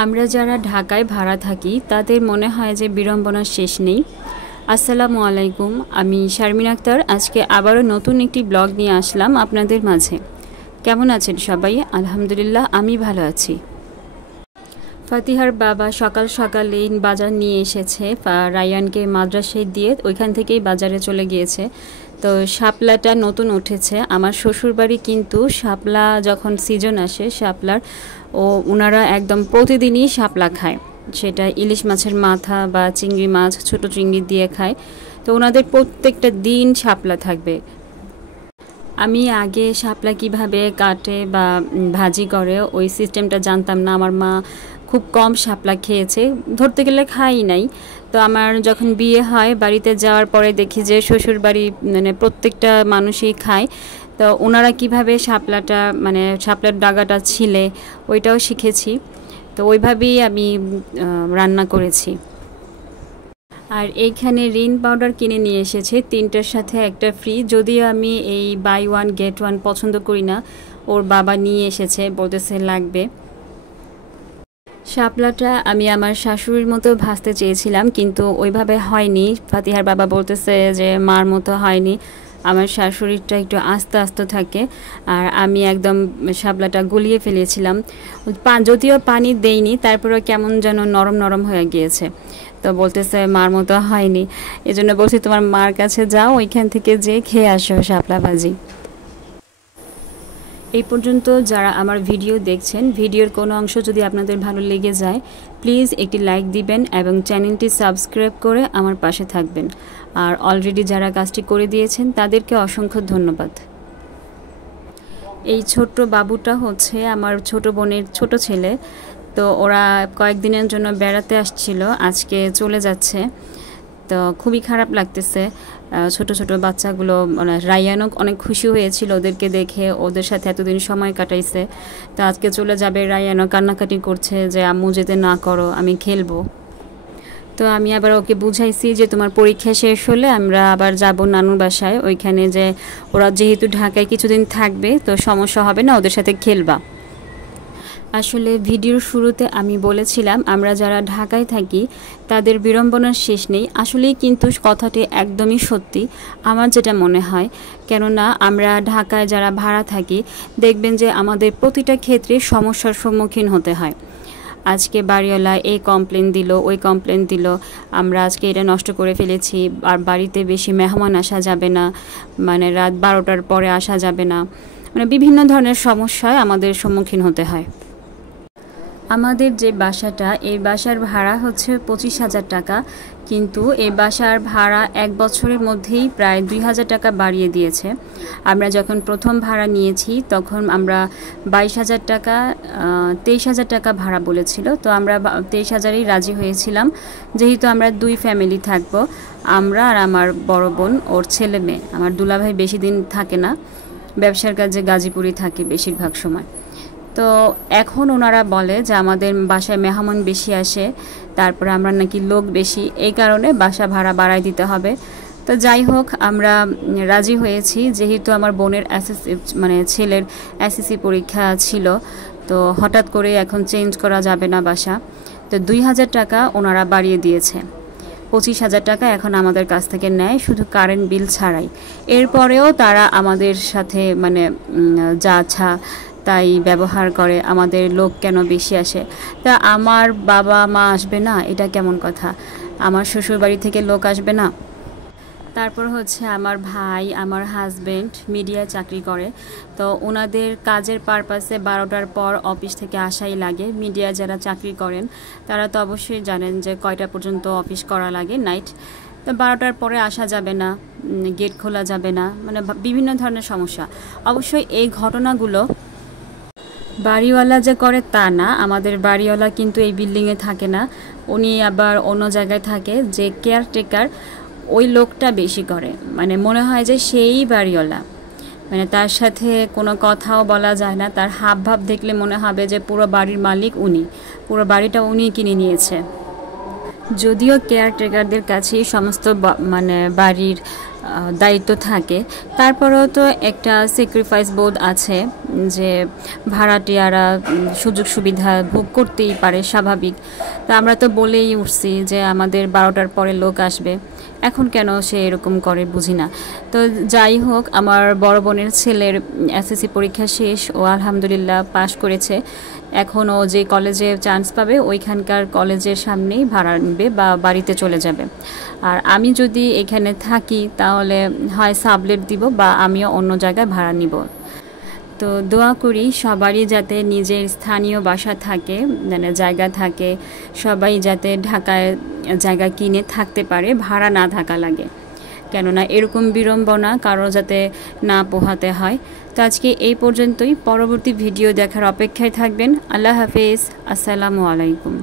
আমরা যারা ঢাকায় ভাড়া থাকি তাদের মনে হয় যে বিড়ম্বনার শেষ নেই। আসসালামু আলাইকুম, আমি শারমিন আক্তার। আজকে আবারও নতুন একটি ব্লগ নিয়ে আসলাম আপনাদের মাঝে। কেমন আছেন সবাই? আলহামদুলিল্লাহ, আমি ভালো আছি। ফাতিহার বাবা সকাল সকালেই বাজার নিয়ে এসেছে, রায়ানকে মাদ্রাসায় দিয়ে ওইখান থেকেই বাজারে চলে গিয়েছে। তো শাপলাটা নতুন উঠেছে। আমার শ্বশুরবাড়ি কিন্তু শাপলা যখন সিজন আসে শাপলার, ওনারা একদম প্রতিদিনই শাপলা খায়। সেটা ইলিশ মাছের মাথা বা চিংড়ি মাছ, ছোট চিংড়ি দিয়ে খায়। তো ওনাদের প্রত্যেকটা দিন শাপলা থাকবে। আমি আগে শাপলা কিভাবে কাটে বা ভাজি করে ওই সিস্টেমটা জানতাম না। আমার মা খুব কম শাপলা খেয়েছে, ধরতে গেলে খাই নাই। তো আমার যখন বিয়ে হয়, বাড়িতে যাওয়ার পরে দেখি যে শ্বশুর বাড়ি মানে প্রত্যেকটা মানুষই খায়। তো ওনারা কিভাবে শাপলাটা মানে শাপলার ডাগাটা ছিলে ওইটাও শিখেছি। তো ওইভাবেই আমি রান্না করেছি। আর এইখানে রিন পাউডার কিনে নিয়ে এসেছে, 3টার সাথে একটা ফ্রি। যদিও আমি এই বাই ওয়ান গেট ওয়ান পছন্দ করি না, ওর বাবা নিয়ে এসেছে, বলতেছে লাগবে। শাপলাটা আমি আমার শাশুড়ির মতো ভাজতে চেয়েছিলাম, কিন্তু ওইভাবে হয়নি। ফাতিহার বাবা বলতেছে যে মার মতো হয়নি, আমার শাশুড়িটা একটু আস্তে আস্তে থাকে। আর আমি একদম শাপলাটা গলিয়ে ফেলেছিলাম। যদিও পানি দেইনি, তারপরেও কেমন যেন নরম নরম হয়ে গিয়েছে। তো বলতেছে মার মতো হয়নি। এজন্য বলছি তোমার মার কাছে যাও, ওইখান থেকে যে খেয়ে আসো শাপলা ভাজি। এই পর্যন্ত যারা আমার ভিডিও দেখছেন, ভিডিওর কোনো অংশ যদি আপনাদের ভালো লেগে যায় প্লিজ একটি লাইক দিবেন এবং চ্যানেলটি সাবস্ক্রাইব করে আমার পাশে থাকবেন। আর অলরেডি যারা কাজটি করে দিয়েছেন তাদেরকে অসংখ্য ধন্যবাদ। এই ছোট্ট বাবুটা হচ্ছে আমার ছোট বোনের ছোট ছেলে। তো ওরা কয়েকদিনের জন্য বেড়াতে আসছিল, আজকে চলে যাচ্ছে। তো খুবই খারাপ লাগতেছে। ছোট ছোট বাচ্চাগুলো, মানে রায়ানও অনেক খুশি হয়েছিল ওদেরকে দেখে, ওদের সাথে এতদিন সময় কাটাইছে। তো আজকে চলে যাবে। রায়ানও কান্নাকাটি করছে যে আম্মু যেতে না করো, আমি খেলবো। তো আমি আবার ওকে বুঝাইছি যে তোমার পরীক্ষা শেষ হলে আমরা আবার যাব নানুর বাসায়, ওইখানে যে ওরা যেহেতু ঢাকায় কিছুদিন থাকবে তো সমস্যা হবে না, ওদের সাথে খেলবা। আসলে ভিডিওর শুরুতে আমি বলেছিলাম আমরা যারা ঢাকায় থাকি তাদের বিড়ম্বনার শেষ নেই। আসলেই কিন্তু কথাটি একদমই সত্যি আমার যেটা মনে হয়। কেননা আমরা ঢাকায় যারা ভাড়া থাকি দেখবেন যে আমাদের প্রতিটা ক্ষেত্রে সমস্যার সম্মুখীন হতে হয়। আজকে বাড়িওয়ালা এই কমপ্লেন দিল, ওই কমপ্লেন দিল, আমরা আজকে এটা নষ্ট করে ফেলেছি, আর বাড়িতে বেশি মেহমান আসা যাবে না, মানে রাত 12টার পরে আসা যাবে না, মানে বিভিন্ন ধরনের সমস্যায় আমাদের সম্মুখীন হতে হয়। আমাদের যে বাসাটা, এই বাসার ভাড়া হচ্ছে 25,000 টাকা, কিন্তু এই বাসার ভাড়া 1 বছরের মধ্যেই প্রায় 2,000 টাকা বাড়িয়ে দিয়েছে। আমরা যখন প্রথম ভাড়া নিয়েছি তখন আমরা 22,000 টাকা 23,000 টাকা ভাড়া বলেছিল। তো আমরা 23,000ই রাজি হয়েছিলাম, যেহেতু আমরা 2 ফ্যামিলি থাকবো, আমরা আর আমার বড় বোন, ওর ছেলে মেয়ে। আমার দুলাভাই বেশি দিন থাকে না, ব্যবসার কাজে গাজীপুরে থাকে বেশিরভাগ সময়। তো এখন ওনারা বলে যে আমাদের বাসায় মেহমান বেশি আসে, তারপরে আমরা নাকি লোক বেশি, এই কারণে বাসা ভাড়া বাড়ায় দিতে হবে। তো যাই হোক, আমরা রাজি হয়েছি, যেহেতু আমার বোনের মানে ছেলের এসএসসি পরীক্ষা ছিল। তো হঠাৎ করে এখন চেঞ্জ করা যাবে না বাসা। তো 2,000 টাকা ওনারা বাড়িয়ে দিয়েছে। 25,000 টাকা এখন আমাদের কাছ থেকে নেয়, শুধু কারেন্ট বিল ছাড়াই। এরপরেও তারা আমাদের সাথে মানে যা তাই ব্যবহার করে। আমাদের লোক কেন বেশি আসে? তা আমার বাবা মা আসবে না, এটা কেমন কথা? আমার শ্বশুর বাড়ি থেকে লোক আসবে না? তারপর হচ্ছে আমার ভাই, আমার হাজব্যান্ড মিডিয়ায় চাকরি করে। তো ওনাদের কাজের পারপাসে 12টার পর অফিস থেকে আসাই লাগে। মিডিয়ায় যারা চাকরি করেন তারা তো অবশ্যই জানেন যে কয়টা পর্যন্ত অফিস করা লাগে, নাইট। তো 12টার পরে আসা যাবে না, গেট খোলা যাবে না, মানে বিভিন্ন ধরনের সমস্যা। অবশ্যই এই ঘটনাগুলো বাড়িওয়ালা যে করে তা না, আমাদের বাড়িওয়ালা কিন্তু এই বিল্ডিংয়ে থাকে না, উনি আবার অন্য জায়গায় থাকে। যে কেয়ারটেকার, ওই লোকটা বেশি করে, মানে মনে হয় যে সেই বাড়িওয়ালা, মানে তার সাথে কোনো কথাও বলা যায় না। তার হাব ভাব দেখলে মনে হবে যে পুরো বাড়ির মালিক উনি, পুরো বাড়িটা উনি কিনে নিয়েছে। যদিও কেয়ারটেকারদের কাছেই সমস্ত মানে বাড়ির দায়িত্ব থাকে, তারপরেও তো একটা স্যাক্রিফাইস বোধ আছে যে ভাড়াটিয়ারা সুযোগ সুবিধা ভোগ করতেই পারে, স্বাভাবিক। তো আমরা তো বলেই উঠছি যে আমাদের 12টার পরে লোক আসবে, এখন কেন সে এরকম করে বুঝি না। তো যাই হোক, আমার বড় বোনের ছেলের এসএসসি পরীক্ষা শেষ, ও আলহামদুলিল্লাহ পাশ করেছে। এখন ও যে কলেজে চান্স পাবে ওইখানকার কলেজের সামনেই ভাড়া নেবে বা বাড়িতে চলে যাবে। আর আমি যদি এখানে থাকি তাহলে হয় সাবলেট দিব বা আমিও অন্য জায়গায় ভাড়া নিব। তো দোয়া করি সবারই যাতে নিজের স্থানীয় বাসা থাকে, মানে জায়গা থাকে, সবাই যাতে ঢাকায় জায়গা কিনে থাকতে পারে, ভাড়া না থাকা লাগে, কেননা এরকম বিড়ম্বনা কারো যাতে না পোহাতে হয়। তো আজকে এই পর্যন্তই, পরবর্তী ভিডিও দেখার অপেক্ষায় থাকবেন। আল্লাহ হাফেজ, আসসালামু আলাইকুম।